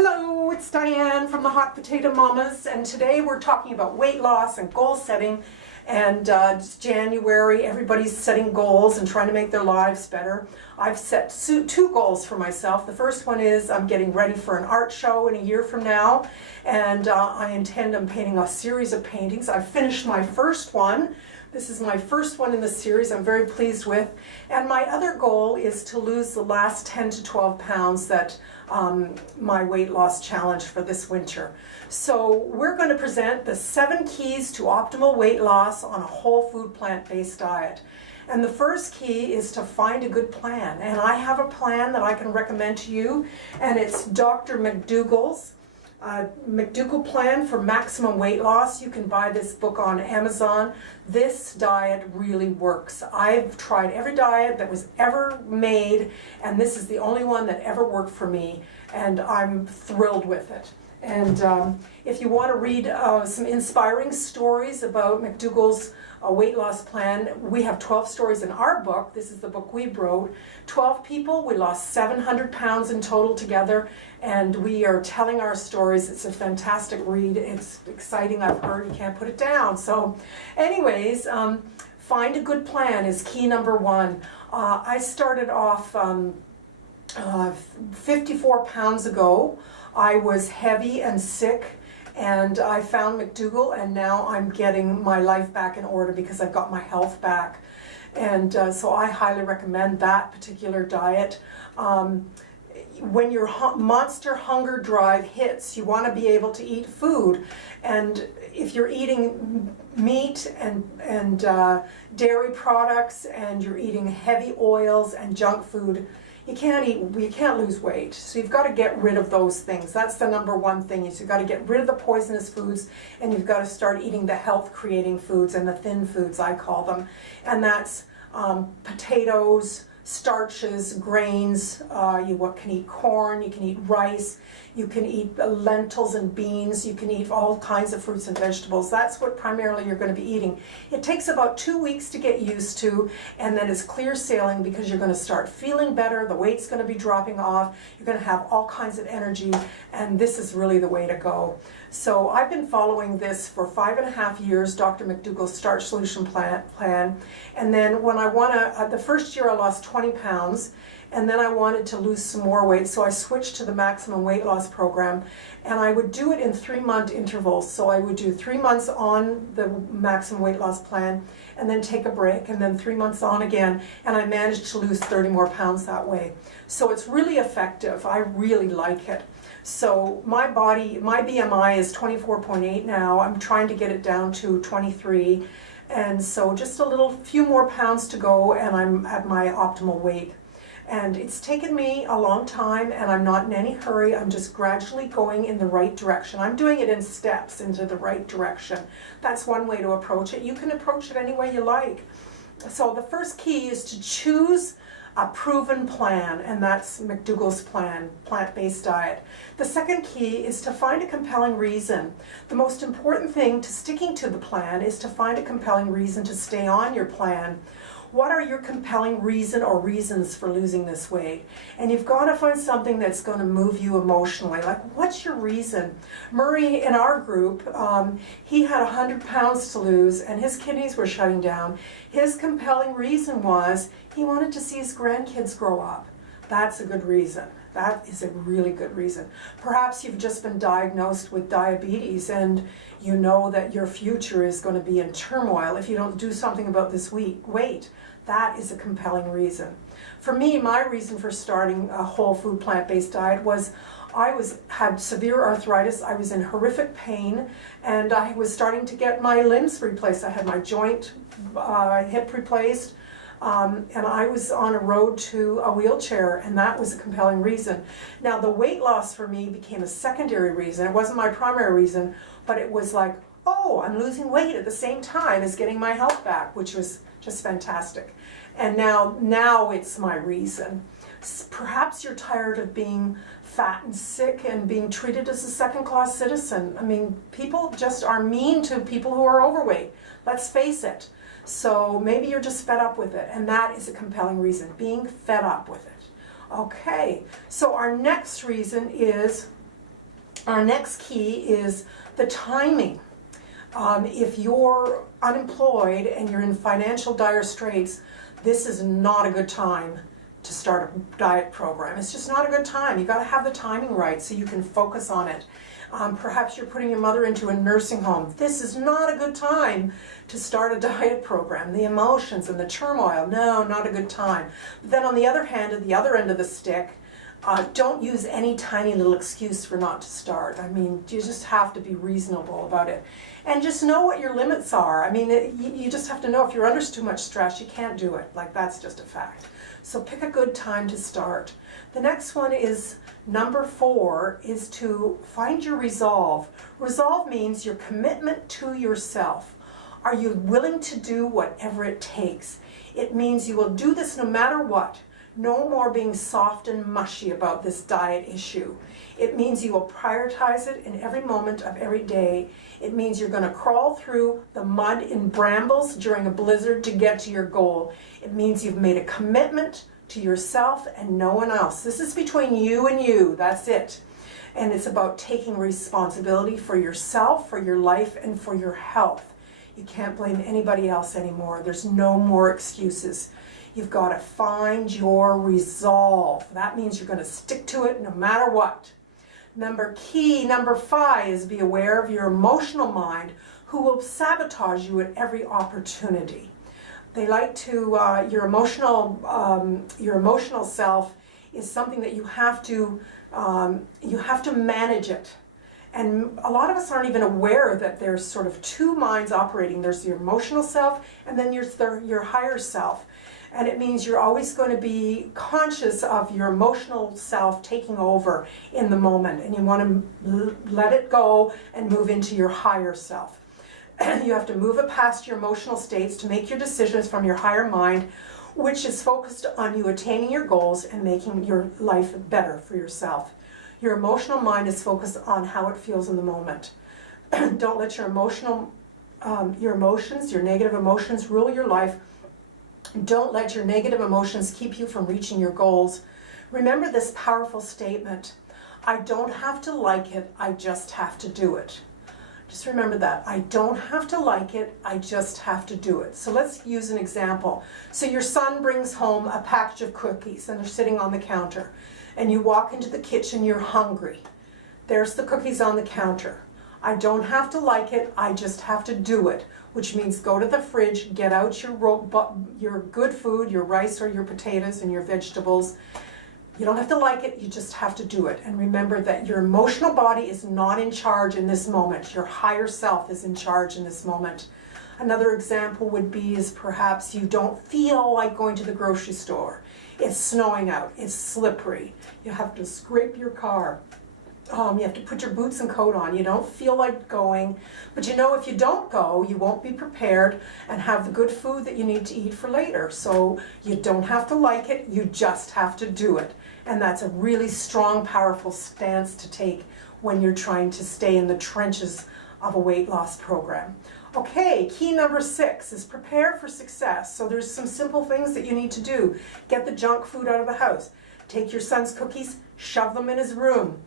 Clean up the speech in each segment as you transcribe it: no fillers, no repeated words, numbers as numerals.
Hello, it's Diane from the Hot Potato Mamas, and today we're talking about weight loss and goal setting. And it's January, everybody's setting goals and trying to make their lives better. I've set two goals for myself. The first one is I'm getting ready for an art show in a year from now, and I intend on painting a series of paintings. I've finished my first one. This is my first one in the series I'm very pleased with. And my other goal is to lose the last 10 to 12 pounds that my weight loss challenge for this winter. So we're going to present the 7 keys to optimal weight loss on a whole food plant-based diet. And the first key is to find a good plan. And I have a plan that I can recommend to you, and it's Dr. McDougall's McDougall Plan for Maximum Weight Loss. You can buy this book on Amazon. This diet really works. I've tried every diet that was ever made, and this is the only one that ever worked for me, and I'm thrilled with it. And if you want to read some inspiring stories about McDougall's weight loss plan, we have 12 stories in our book. This is the book we wrote. 12 people, we lost 700 pounds in total together, and we are telling our stories. It's a fantastic read. It's exciting, I've heard. You can't put it down. So anyways, find a good plan is key number one. I started off 54 pounds ago. I was heavy and sick, and I found McDougall, and now I'm getting my life back in order because I've got my health back. And so I highly recommend that particular diet. When your monster hunger drive hits, you want to be able to eat food. And if you're eating meat and dairy products, and you're eating heavy oils and junk food, you can't lose weight. So you've got to get rid of those things. That's the number one thing, is you've got to get rid of the poisonous foods, and you've got to start eating the health creating foods, and the thin foods I call them. And that's potatoes, starches, grains. You can eat corn, you can eat rice, you can eat lentils and beans, you can eat all kinds of fruits and vegetables. That's what primarily you're going to be eating. It takes about 2 weeks to get used to, and then it's clear sailing, because you're going to start feeling better, the weight's going to be dropping off, you're going to have all kinds of energy, and this is really the way to go. So I've been following this for 5.5 years, Dr. McDougall's Starch Solution plan, and then when the first year I lost 20 pounds, and then I wanted to lose some more weight, so I switched to the maximum weight loss program, and I would do it in 3-month intervals. So I would do 3 months on the maximum weight loss plan, and then take a break, and then 3 months on again, and I managed to lose 30 more pounds that way. So it's really effective. I really like it. So my BMI is 24.8 now. I'm trying to get it down to 23, and so just a few more pounds to go, and I'm at my optimal weight. And it's taken me a long time, and I'm not in any hurry. I'm just gradually going in the right direction. I'm doing it in steps into the right direction. That's one way to approach it. You can approach it any way you like. So the first key is to choose a proven plan, and that's McDougall's plan, plant-based diet. The second key is to find a compelling reason. The most important thing to sticking to the plan is to find a compelling reason to stay on your plan. What are your compelling reason or reasons for losing this weight? And you've got to find something that's going to move you emotionally. Like, what's your reason? Murray, in our group, he had 100 pounds to lose, and his kidneys were shutting down. His compelling reason was he wanted to see his grandkids grow up. That's a good reason. That is a really good reason. Perhaps you've just been diagnosed with diabetes, and you know that your future is going to be in turmoil if you don't do something about this weight. That is a compelling reason. For me, my reason for starting a whole food plant-based diet was I had severe arthritis. I was in horrific pain, and I was starting to get my limbs replaced. I had my joint, hip replaced. And I was on a road to a wheelchair, and that was a compelling reason. Now, the weight loss for me became a secondary reason. It wasn't my primary reason, but it was like, oh, I'm losing weight at the same time as getting my health back, which was just fantastic. And now it's my reason. Perhaps you're tired of being fat and sick and being treated as a second-class citizen. I mean, people just are mean to people who are overweight. Let's face it. So maybe you're just fed up with it, and that is a compelling reason, being fed up with it. Okay, so our next reason is Our next key is the timing. If you're unemployed and you're in financial dire straits, this is not a good time to start a diet program. It's just not a good time. You got to have the timing right so you can focus on it. Perhaps you're putting your mother into a nursing home. This is not a good time to start a diet program. The emotions and the turmoil, no, not a good time. But then on the other hand, at the other end of the stick, don't use any tiny little excuse for not to start. I mean, you just have to be reasonable about it. And just know what your limits are. I mean, you just have to know if you're under too much stress, you can't do it. Like, that's just a fact. So pick a good time to start. The next one is number 4, is to find your resolve. Resolve means your commitment to yourself. Are you willing to do whatever it takes? It means you will do this no matter what. No more being soft and mushy about this diet issue. It means you will prioritize it in every moment of every day. It means you're going to crawl through the mud in brambles during a blizzard to get to your goal. It means you've made a commitment to yourself and no one else. This is between you and you. That's it. And it's about taking responsibility for yourself, for your life, and for your health. You can't blame anybody else anymore. There's no more excuses. You've got to find your resolve. That means you're going to stick to it no matter what. Number 5 is be aware of your emotional mind, who will sabotage you at every opportunity. They like to, your emotional self is something that you have to manage it. And a lot of us aren't even aware that there's sort of 2 minds operating. There's your emotional self and then your higher self. And it means you're always going to be conscious of your emotional self taking over in the moment. And you want to let it go and move into your higher self. You have to move it past your emotional states to make your decisions from your higher mind, which is focused on you attaining your goals and making your life better for yourself. Your emotional mind is focused on how it feels in the moment. Don't let your negative emotions rule your life. Don't let your negative emotions keep you from reaching your goals. Remember this powerful statement: I don't have to like it, I just have to do it. Just remember that. I don't have to like it, I just have to do it. So let's use an example. So your son brings home a package of cookies and they're sitting on the counter. And you walk into the kitchen, you're hungry. There's the cookies on the counter. I don't have to like it, I just have to do it. Which means go to the fridge, get out your good food, your rice or your potatoes and your vegetables. You don't have to like it, you just have to do it. And remember that your emotional body is not in charge in this moment. Your higher self is in charge in this moment. Another example would be is perhaps you don't feel like going to the grocery store. It's snowing out, it's slippery. You have to scrape your car. You have to put your boots and coat on. You don't feel like going, but you know if you don't go, you won't be prepared and have the good food that you need to eat for later. So you don't have to like it, you just have to do it. And that's a really strong, powerful stance to take when you're trying to stay in the trenches of a weight loss program. Okay, key number 6 is prepare for success. So there's some simple things that you need to do. Get the junk food out of the house. Take your son's cookies, shove them in his room.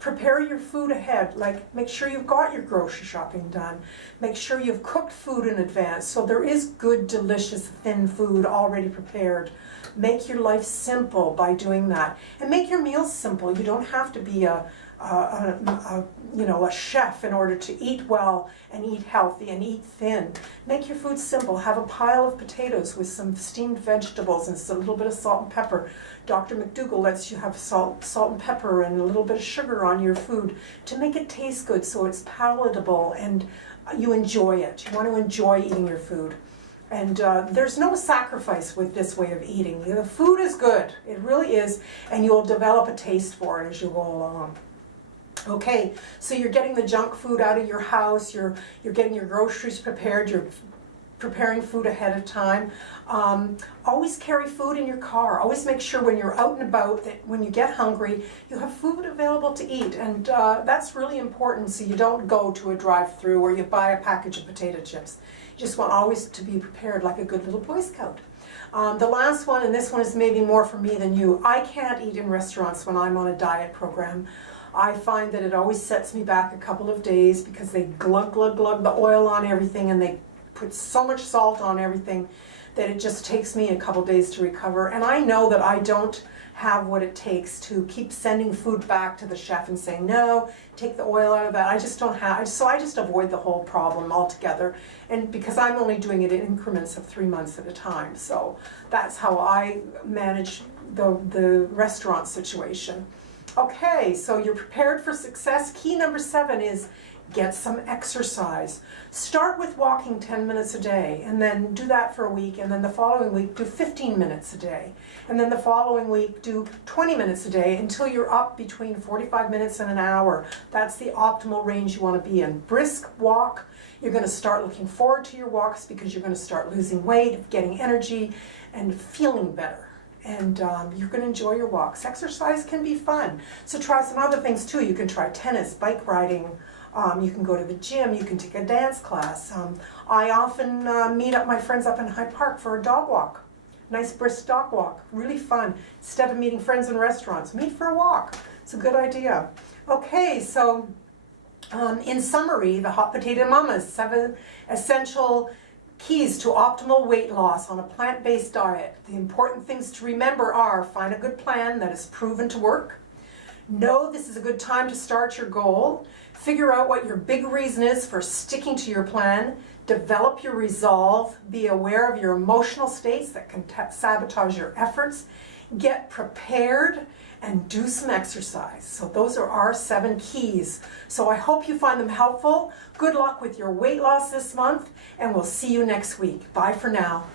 Prepare your food ahead, like make sure you've got your grocery shopping done. Make sure you've cooked food in advance so there is good, delicious, thin food already prepared. Make your life simple by doing that. And make your meals simple. You don't have to be a chef in order to eat well and eat healthy and eat thin. Make your food simple. Have a pile of potatoes with some steamed vegetables and a little bit of salt and pepper. Dr. McDougall lets you have salt and pepper and a little bit of sugar on your food to make it taste good so it's palatable and you enjoy it. You want to enjoy eating your food. And there's no sacrifice with this way of eating. The food is good. It really is. And you'll develop a taste for it as you go along. Okay, so you're getting the junk food out of your house, you're getting your groceries prepared, you're preparing food ahead of time. Always carry food in your car. Always make sure when you're out and about that when you get hungry, you have food available to eat. And that's really important so you don't go to a drive-through or you buy a package of potato chips. You just want always to be prepared like a good little Boy Scout. The last one, and this one is maybe more for me than you, I can't eat in restaurants when I'm on a diet program. I find that it always sets me back a couple of days because they glug the oil on everything, and they put so much salt on everything that it just takes me a couple days to recover. And I know that I don't have what it takes to keep sending food back to the chef and saying, no, take the oil out of that. I just don't have, so I just avoid the whole problem altogether. And because I'm only doing it in increments of 3 months at a time. So that's how I manage the restaurant situation. Okay, so you're prepared for success. Key number 7 is get some exercise. Start with walking 10 minutes a day, and then do that for a week, and then the following week do 15 minutes a day, and then the following week do 20 minutes a day until you're up between 45 minutes and an hour. That's the optimal range you want to be in. Brisk walk. You're going to start looking forward to your walks because you're going to start losing weight, getting energy, and feeling better. And you're going to enjoy your walks. Exercise can be fun. So try some other things too. You can try tennis, bike riding. You can go to the gym. You can take a dance class. I often meet up my friends up in Hyde Park for a dog walk. Nice brisk dog walk. Really fun. Instead of meeting friends in restaurants, meet for a walk. It's a good idea. Okay, so in summary, the Hot Potato Mama's 7 essential keys to optimal weight loss on a plant-based diet. The important things to remember are: find a good plan that is proven to work. Know this is a good time to start your goal. Figure out what your big reason is for sticking to your plan. Develop your resolve. Be aware of your emotional states that can sabotage your efforts. Get prepared and do some exercise. So those are our 7 keys. So I hope you find them helpful. Good luck with your weight loss this month, and we'll see you next week. Bye for now.